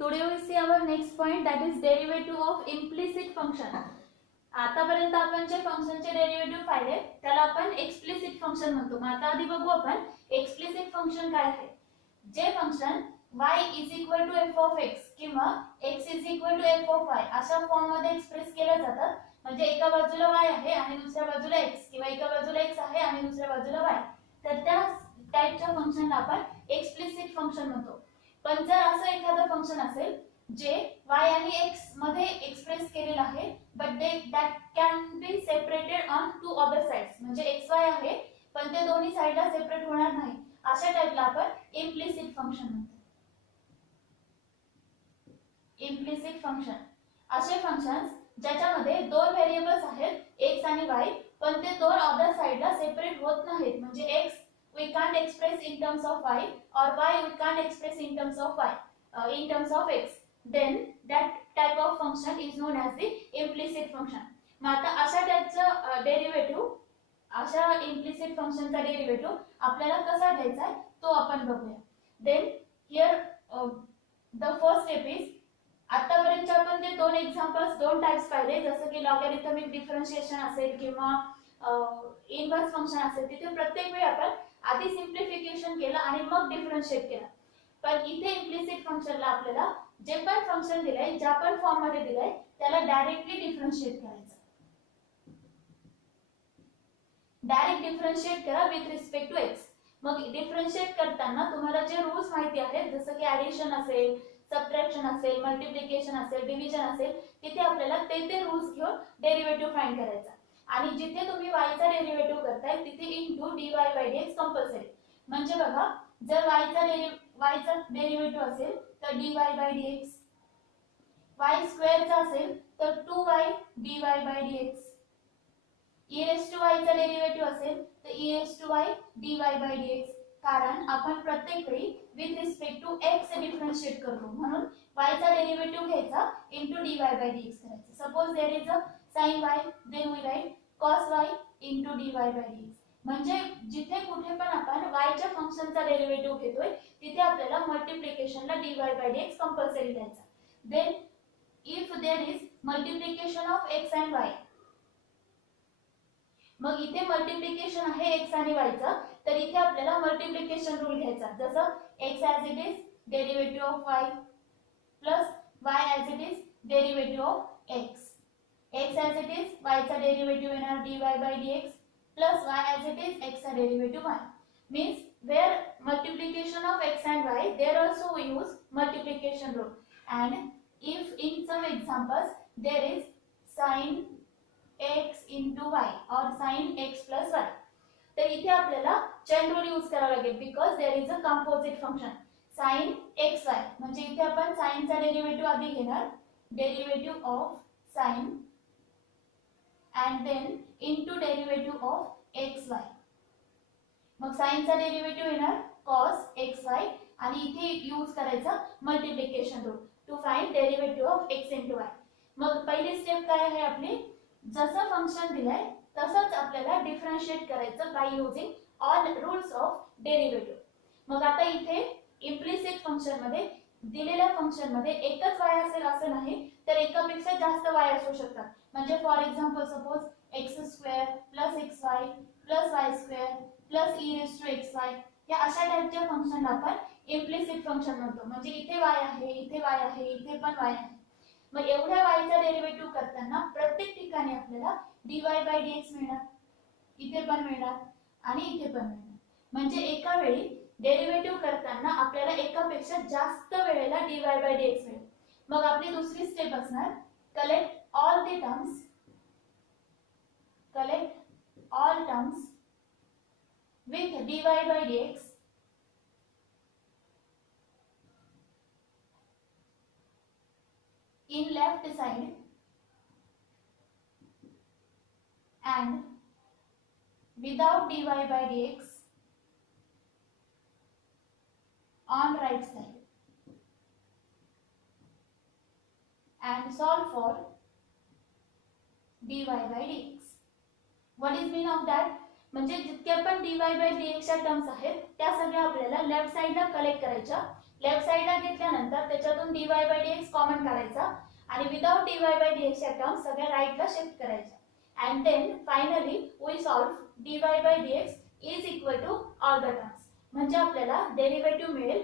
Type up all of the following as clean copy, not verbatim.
Today we see our next point, that is derivative of implicit function. आतापर्यंत आपण जे फंक्शनचे डेरिव्हेटिव्ह पाहिले त्याला आपण एक्सप्लिसिट फंक्शन म्हणतो. मग आता आधी बघू आपण एक्सप्लिसिट फंक्शन काय आहे. जे function y f of x किंवा x f of y अशा फॉर्म मध्ये एक्सप्रेस केले जातात. म्हणजे एका बाजूला y आहे आणि दुसऱ्या बाजूला x किंवा एका बाजूला x आहे आणि दुसऱ्या बाजूला y, तर त्या टाइपच्या फंक्शनला आपण एक्सप्लिसिट फंक्शन म्हणतो. पण जर असं एखादं फंक्शन असेल जे y आणि x मध्ये एक्सप्रेस केलेलं आहे but that can be separated on to other sides, म्हणजे x y आहे पण ते दोन्ही साइडला सेपरेट होणार नाही, अशा टाइपला आपण इम्प्लिसिट फंक्शन म्हणतो. इम्प्लिसिट फंक्शन असे फंक्शन्स ज्याच्यामध्ये दोन व्हेरिएबल्स आहेत x आणि y पण ते दोन अदर साइडला सेपरेट होत नाहीत, म्हणजे x we can't express in terms of y or y we can't express in terms of y in terms of x, then that type of function is known as the implicit function. मग आता अशा टाइपचा derivative, अशा implicit फंक्शनचा derivative आपल्याला कसा घ्यायचा आहे तो आपण बघूया. Then here the first step is, आतापर्यंत आपण ते दोन एक्झाम्पल्स दोन टाइप्स पाहिले, जसं की लॉगॅरिथमिक डिफरन्शिएशन असेल किंवा इनव्हर्स फंक्शन असेल, तिथे प्रत्येक वेळी आपण आधी सिम्प्लिफिकेशन केलं आणि मग डिफरन्शिएट केलं. पण इथे इम्प्लिसिट फंक्शनला आपल्याला जे पण फंक्शन दिलंय, ज्या पण फॉर्म मध्ये दिलंय त्याला डायरेक्टली डिफरन्शिएट करायचं. डायरेक्ट डिफरन्शिएट करा विथ रिस्पेक्ट टू x. मग डिफरन्शिएट करताना तुम्हाला जे रूल्स माहिती आहेत, जसं की ऍडिशन असेल, सबट्रॅक्शन असेल, मल्टिप्लिकेशन असेल, डिव्हिजन असेल, तिथे आपल्याला ते रूल्स घेऊन डेरिव्हेटिव्ह फाइंड करायचा. आणि जिथे तुम्ही y चा डेरिव्हेटिव्ह करताय तिथे into dy by dx compulsory. म्हणजे बघा, जर y चा डेरिव्हेटिव्ह असेल तर dy by dx, y square चा असेल तर 2y dy by dx, e raised to y चा डेरिव्हेटिव्ह असेल तर e raised to y dy by dx. कारण आपण प्रत्येक वेळी with respect to x differentiate करतो, म्हणून y चा डेरिव्हेटिव्ह घ्यायचा इनटू dy by dx करायचं. Suppose there is a sin y, then we write cos y into dy by dx. म्हणजे जिथे कुठे पण आपण y च्या फंक्शनचा डेरिव्हेटिव्ह घेतोय तिथे आपल्याला मल्टिप्लिकेशनला dy by dx कंपल्सरी घ्यायचा. Then if there is multiplication of x and y, मग इथे मल्टिप्लिकेशन आहे x आणि y चा, तर इथे आपल्याला मल्टिप्लिकेशन रूल घ्यायचा. जसं x as it is derivative of y plus y as it is derivative of x. x as it is y चा डेरिव्हेटिव्ह येणार dy by dx plus y as it is x चा derivative y. Means where multiplication of x and y, there also we use multiplication rule. And if in some examples there is sin x into y or sin x plus y, तर इथे आपल्याला chain rule use करावा लागेल, because there is a composite function sin xy. म्हणजे इथे आपण sin चा derivative आधी घेणार, derivative of sin and then into derivative of xy. मग sin चा डेरिव्हेटिव्ह येणार cos xy आणि इथे यूज करायचा multiplication rule to find derivative of x into y. मग पहिली स्टेप काय आहे आपली, जसं फंक्शन दिलंय तसंच आपल्याला डिफरन्शिएट करायचं by using all rules of derivative. मग आता इथे इम्प्लिसिट फंक्शन मध्ये दिलेल्या फंक्शन मध्ये एकच y असेल असं नाही, तर एकापेक्षा जास्त y असू शकतात. म्हणजे for example suppose x square plus xy plus y square plus e raised to xy, या अशा टाइपच्या फंक्शनला आपण इम्प्लिसिट फंक्शन म्हणतो. म्हणजे इथे y आहे, इथे y आहे, इथे पण y आहे. मग एवढ्या y चा डेरिव्हेटिव्ह करताना प्रत्येक ठिकाणी आपल्याला dy by dx मिळणार, इथे पण मिळणार आणि इथे पण मिळणार. म्हणजे एका वेळी डेरिव्हेटिव्ह करताना आपल्याला एकापेक्षा जास्त वेळेला dy by dx मिळेल. मग आपली दुसरी स्टेप असणार, collect all the terms, collect all terms with dy by dx in left side and without dy by dx on right side, and solve for dy by dx. What is mean of that? म्हणजे जितके पण dy by dx च्या terms आहेत त्या सगळ्या आपल्याला left साइडला collect करायच्या लेफ्ट साइडला घेतल्यानंतर त्याच्यातून dy by dx कॉमन काढायचा आणि विदाउट dy by dx च्या टर्म सगळ्या राईटला शिफ्ट करायच्या and then finally we solve dy by dx is equal to all the terms. म्हणजे आपल्याला डेरिव्हेटिव्ह मिळेल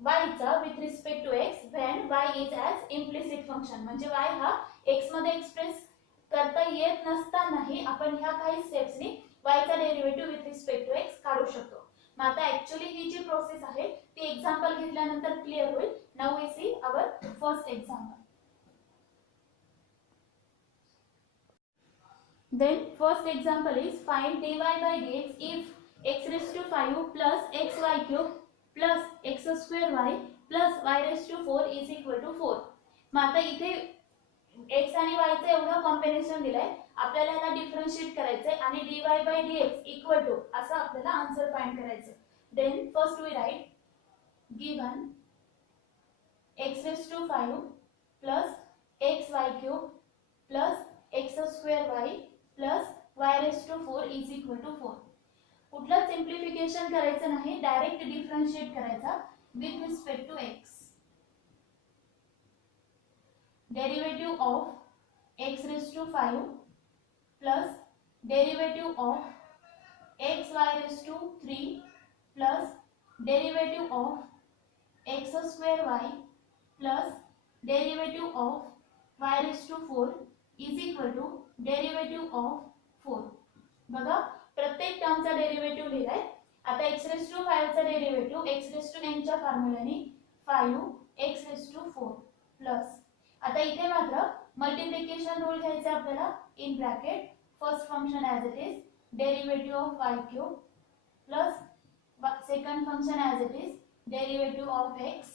y चा with respect to x when y is as implicit function. म्हणजे y हा x मध्ये एक्सप्रेस करता येत नसतानाही आपण ह्या काही स्टेप्सनी y चा derivative with respect to x काढू शकतो. मग आता ऍक्च्युअली ही जी प्रोसेस आहे ती एक्झाम्पल घेतल्यानंतर क्लिअर होईल. Now we see our first example. Then first example is find dy by dx if x raised to 5 plus xy cube plus x square y plus y raised to 4 is equal to 4. मग आता इथे x आणि y चे एवढं combination दिलंय, आपल्याला याला differentiate करायचंय आणि dy by dx equal to असं आपल्याला आन्सर फाइंड करायचं. Then first we write given x raised to 5 plus xy cube plus x square y plus y raised to 4 is equal to 4. कुठलं simplification करायचं नाही, direct differentiate करायचा with respect to x. Derivative of x raised to 5 plus derivative of xy raised to 3 plus derivative of x square y plus derivative of y raised to 4 is equal to derivative of 4. बघा प्रत्येक टर्मचा derivative लिहिलाय. आता x raised to 5 चा derivative x raised to n च्या फॉर्म्युलाने 5x raised to 4 plus आता इथे मात्र multiplication rule घ्यायचा आपल्याला. In bracket first function as it is derivative of y cube plus second function as it is derivative of x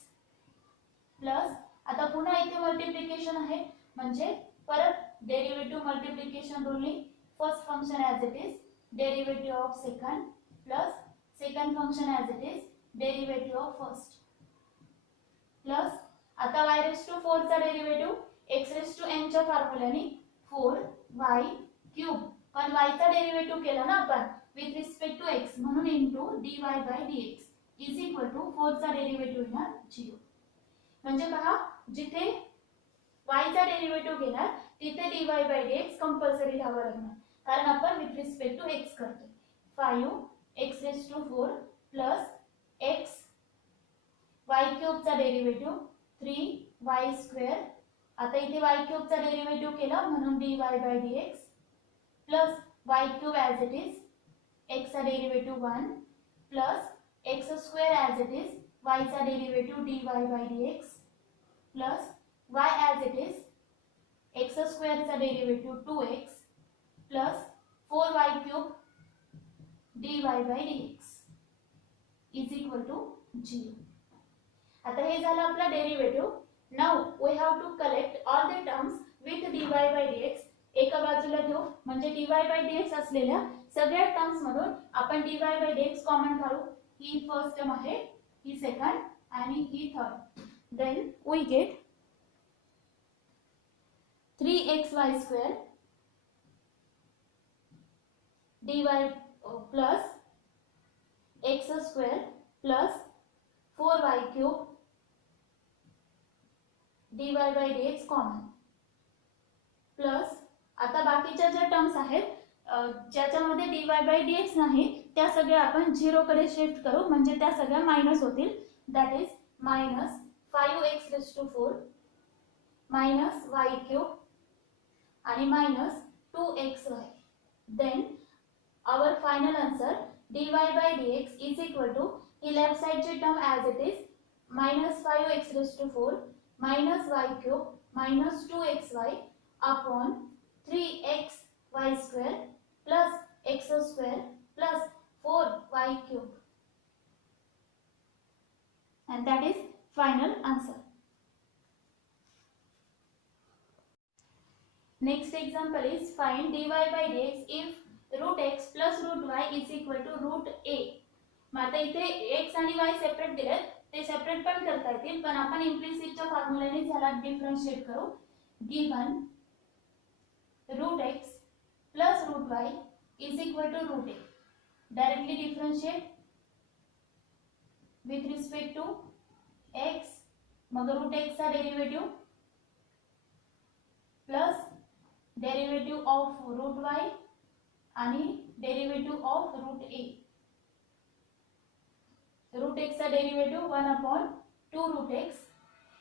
plus आता पुन्हा इथे multiplication आहे म्हणजे परत डेरिव्हेटिव्ह मल्टिप्लिकेशन रूलनी first function as it is derivative of second plus second function as it is derivative of first plus आता y raised to 4 चा derivative x raised to n च्या फॉर्म्युलाने 4y क्यूब, पण y चा derivative केला ना आपण विथ रिस्पेक्ट टू x म्हणून into dy by dx is equal to 4 चा डेरिव्हेटिव्ह येणार 0. म्हणजे पहा जिथे y चा डेरिव्हेटिव्ह घेणार तिथे dy by dx कंपल्सरी लावावं लागणार कारण आपण विथ रिस्पेक्ट टू x करतोय. 5x raised to 4 plus x y cube चा डेरिव्हेटिव्ह 3y स्क्वेअर. आता इथे y क्यूब चा डेरिव्हेटिव्ह केला म्हणून dy by dx plus y cube as it is x चा derivative 1 plus x square as it is y चा derivative dy by dx plus y as it is x square चा derivative 2x plus 4y cube dy by dx is equal to 0. आता हे झालं आपला derivative. Now we have to collect all the terms with dy by dx. एका बाजूला घेऊ म्हणजे dy by dx असलेल्या सगळ्या टर्म्स मधून आपण dy by dx कॉमन काढू. ही फर्स्ट टर्म आहे, ही सेकंड आणि ही third. Then we get 3xy square dy plus x square plus 4y cube dy by dx common plus आता बाकीच्या ज्या टर्म्स आहेत ज्याच्यामध्ये dy by dx नाही त्या सगळ्या आपण 0 कडे शिफ्ट करू म्हणजे त्या सगळ्या मायनस होतील. That is minus 5x raised to 4 minus y cube आणि minus 2xy. Then our final answer dy by dx is equal to ही लेफ्ट साइडची term as it is minus 5x raised to 4 minus y cube minus 2xy upon 3xy square plus x square plus 4y cube and that is final answer. Next example is find dy by dx if root x plus root y is equal to root a. मग आता इथे x आणि y separate दिलेत, ते separate पण करता येतील पण आपण इम्प्लिसिटच्या फॉर्म्युलाने त्याला डिफरन्शिएट करू. Given root x plus root y is equal to root a. Directly differentiate with respect to x, मग रूट एक्सचा derivative plus derivative of root y आणि derivative of root a. Root एक्सचा derivative 1/2 root x.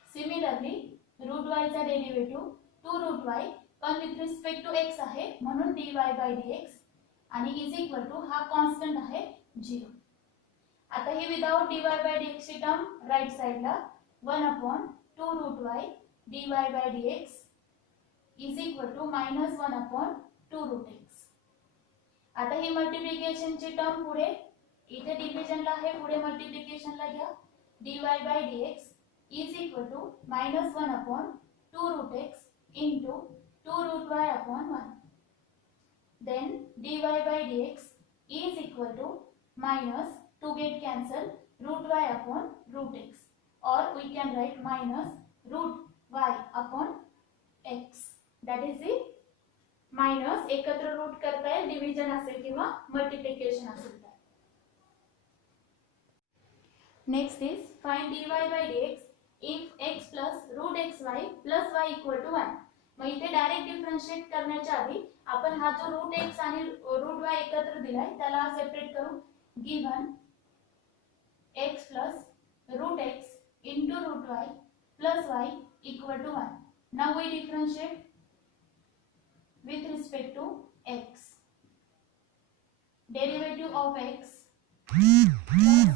Similarly root वायचा derivative 2 root y, पण with respect to x आहे म्हणून dy by dx आणि is equal to हा कॉन्स्टंट आहे 0. आता ही विदाउट dy बाय dx ची टर्म राईट साइडला 1/2 root y dy by dx is equal to -1/2 root x. आता ही मल्टिप्लिकेशन ची टर्म पुढे इथे डिव्हिजनला आहे, पुढे मल्टिप्लिकेशनला घ्या. dy by dx is equal to -1/2 root x into 2 root y upon 1. Then dy by dx is equal to minus 2 get cancel root y upon root x, or we can write minus root y upon x. That is the minus एकत्र route करता येईल division असेल किंवा multiplication असेल तर. Next is find dy by dx if x plus root xy plus y equal to 1. मग इथे direct differentiate करण्याच्या आधी आपण हा जो रूट एक्स आणि रूट वाय एकत्र दिलाय त्याला सेपरेट करू. Given x plus root x into root y plus y equal to 1. Now we differentiate with respect to x. Derivative of x plus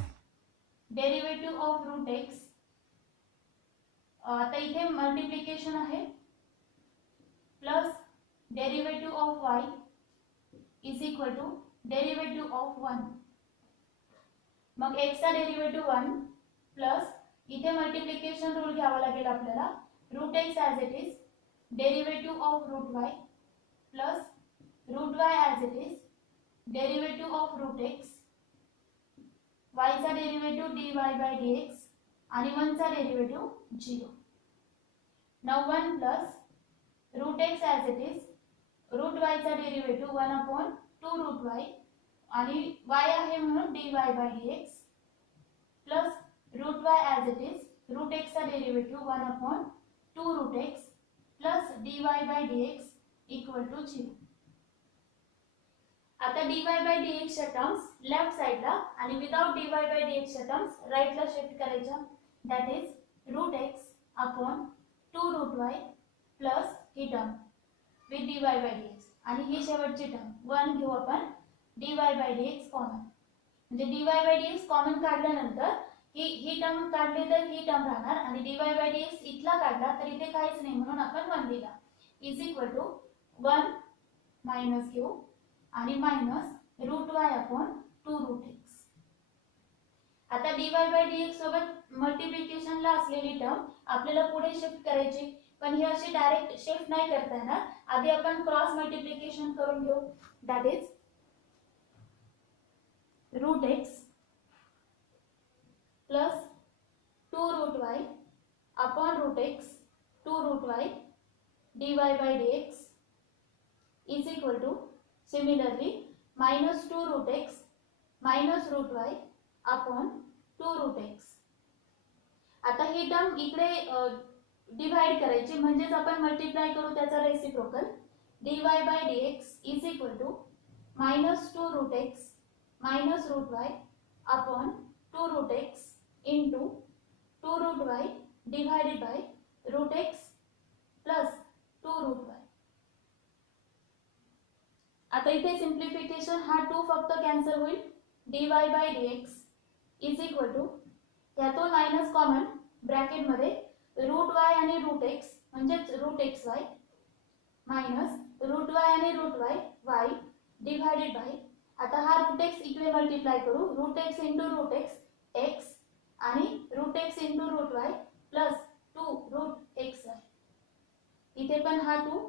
derivative of root x. आता इथे multiplication आहे plus derivative of y is equal to derivative of 1. मग x चा derivative 1 plus इथे multiplication rule घ्यावा लागेल आपल्याला. Root x as it is derivative of root y plus root y as it is derivative of root x. y चा derivative dy by dx आणि 1 चा derivative 0. Now 1 plus root x as it is root y चा derivative 1/2 root y आणि y आहे म्हणून dy by dx plus root y as it is root x चा derivative 1/2 root x plus dy by dx equal to 0. आता dy by dx च्या terms left साइडला आणि without dy by dx च्या terms राइटला shift करायच्या. That is root x upon 2 root y plus ही term with dy by dx आणि ही शेवटची टर्म 1 घेऊ आपण dy बाय dx कॉमन. म्हणजे dy बाय dx कॉमन काढल्यानंतर ही टर्म काढली तर ही टर्म राहणार आणि dy बाय dx इथला काढला तर इथे काहीच नाही म्हणून आपण 1 दिला. इज इक्वल टू 1 मायनस घेऊ आणि minus root y upon 2 root x. आता dy बाय dx सोबत मल्टिप्लिकेशनला असलेली टर्म आपल्याला पुढे शिफ्ट करायची, पण ही अशी डायरेक्ट शिफ्ट नाही करता येणार. आधी आपण क्रॉस मल्टिप्लिकेशन करून घेऊ. That is root x plus 2 root y upon root x 2 root y dy by dx is equal to similarly minus 2 root x minus root y upon 2 root x. आता ही term इकडे divide करायची म्हणजेच आपण multiply करू त्याचा reciprocal. dy by dx is equal to -2 root x minus root y upon 2 root x into 2 root y divided by root x plus 2 root y. आता इथे सिम्प्लिफिकेशन हा 2 फक्त कॅन्सल होईल. dy by dx is equal to यातून minus common bracket मध्ये root y आणि root x म्हणजेच root x y minus root y आणि root y y divided bye. आता हा रूट एक्स इकडे मल्टिप्लाय करू. Root x into root x x आणि root x into root y plus 2 root x y. इथे पण हा 2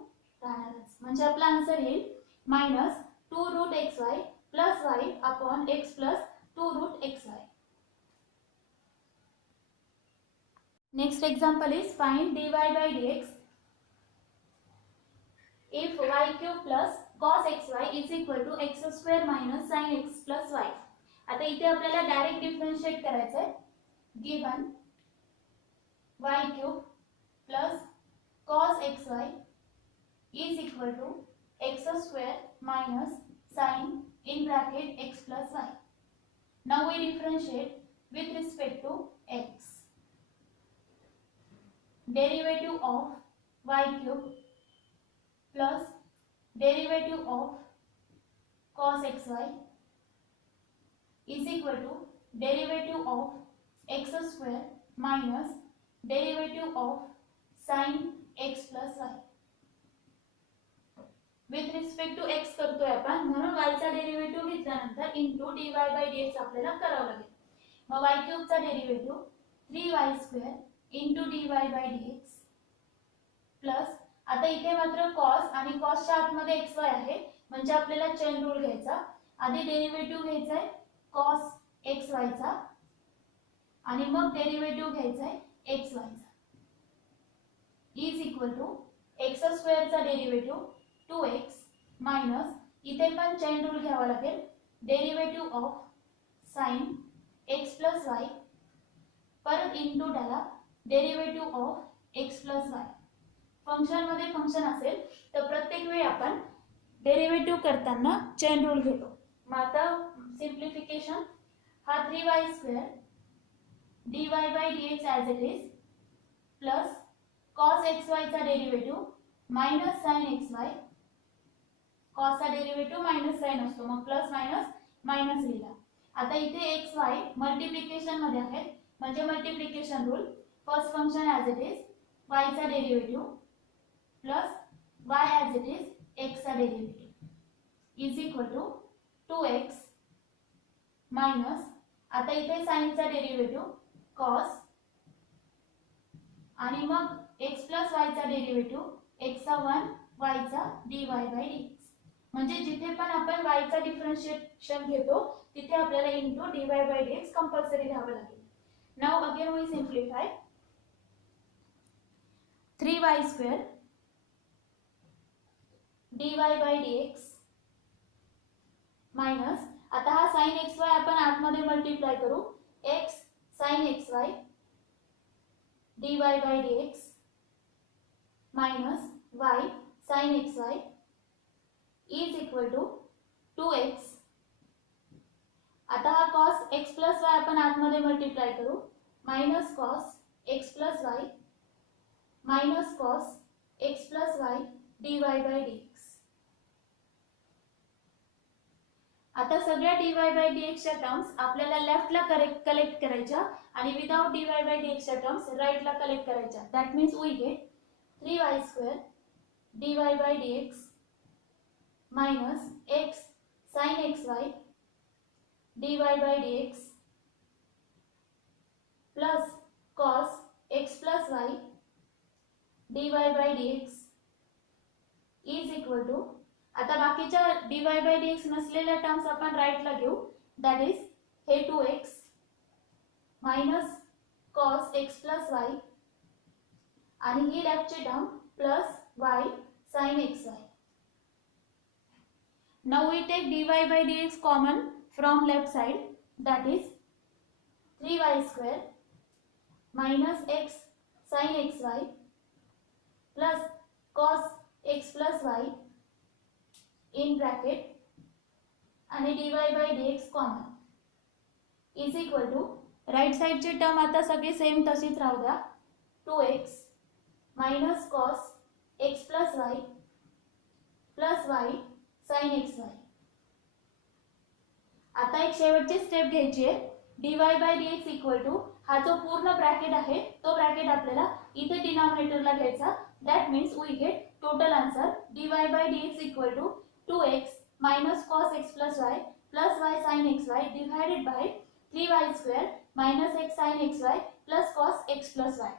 राहणारच म्हणजे आपला आन्सर येईल -2 root x y plus y upon x plus 2 root x y. Next example is find dy by dx if y cube plus cos xy is equal to x square minus sin x plus y. आता इथे आपल्याला direct differentiate करायचं आहे. given y cube plus cos xy is equal to x square minus sin in bracket x plus y. Now we differentiate with respect to x. Derivative of y cube plus derivative of cos xy is equal to derivative of x square minus derivative of sin x plus y. With respect to x करतोय आपण, म्हणून y चा derivative घेतल्यानंतर into dy by dx आपल्याला करावं लागेल. मग y cube चा derivative 3y square into dy by dx plus आता इथे मात्र cos आणि cos च्या आतमध्ये xy आहे, म्हणजे आपल्याला चेन रूल घ्यायचा. आधी डेरिव्हेटिव्ह घ्यायचा आहे cos xy चा आणि मग डेरिव्हेटिव्ह घ्यायचा आहे xy चा is equal to x square चा डेरिव्हेटिव्ह 2x मायनस इथे पण चेन रूल घ्यावा लागेल derivative of sin x plus y परत इनटू त्याला derivative of x plus y. Function मध्ये फंक्शन असेल तर प्रत्येक वेळी आपण डेरिव्हेटिव्ह करताना चेन रूल घेतो. मग आता सिंप्लिफिकेशन हा 3y square dy by dx as it is plus cos xy चा derivative minus sin xy. cos चा डेरिव्हेटिव्ह मायनस sin असतो, मग प्लस मायनस मायनस लिहिला. आता इथे xy मल्टिप्लिकेशन मध्ये आहे, म्हणजे multiplication rule first function as it is y चा derivative plus y as it is x चा derivative is equal to 2x minus आता इथे sin चा डेरिव्हेटिव्ह cos आणि मग x प्लस y चा डेरिव्हेटिव्ह x चा 1 y चा dy बाय dx. म्हणजे जिथे पण आपण y चा डिफरन्शिएशन घेतो तिथे आपल्याला into dy by dx compulsory घ्यावं लागेल. Now again we simplify 3y square dy by dx minus आता हा sin xy आपण आतमध्ये मल्टिप्लाय करू x sin xy dy by dx minus y sin xy is equal to 2x. आता हा cos x plus y आपण आतमध्ये multiply करू minus cos x plus y मायनस cos x plus y dy by dx. आता सगळ्या dy by dx च्या terms आपल्याला लेफ्टला कलेक्ट करायच्या आणि विदाउट dy बाय dx च्या टर्म्स राईटला कलेक्ट करायच्या. That means we get 3y square dy by dx minus x sin xy dy by dx plus cos x plus y dy by dx is equal to आता बाकीच्या dy by dx नसलेल्या terms आपण राईटला घेऊ. That is हे 2x minus cos x plus y आणि ही लेफ्टची term plus y sin xy. Now we take dy by dx common from left side, that is 3y square minus x sin xy plus cos x plus y in bracket आणि dy by dx common is equal to right side ची term आता सगळी same तशीच राहू द्या 2x minus cos x plus y plus y sin xy. आता एक शेवटची स्टेप घ्यायची आहे dy by dx equal to हा जो पूर्ण ब्रॅकेट आहे तो ब्रॅकेट आपल्याला इथे डिनॉमिनेटरला घ्यायचा. That means we get total answer dy by dx equal to 2x minus cos x plus y plus y sin xy divided by 3y square minus x sin xy plus cos x plus y.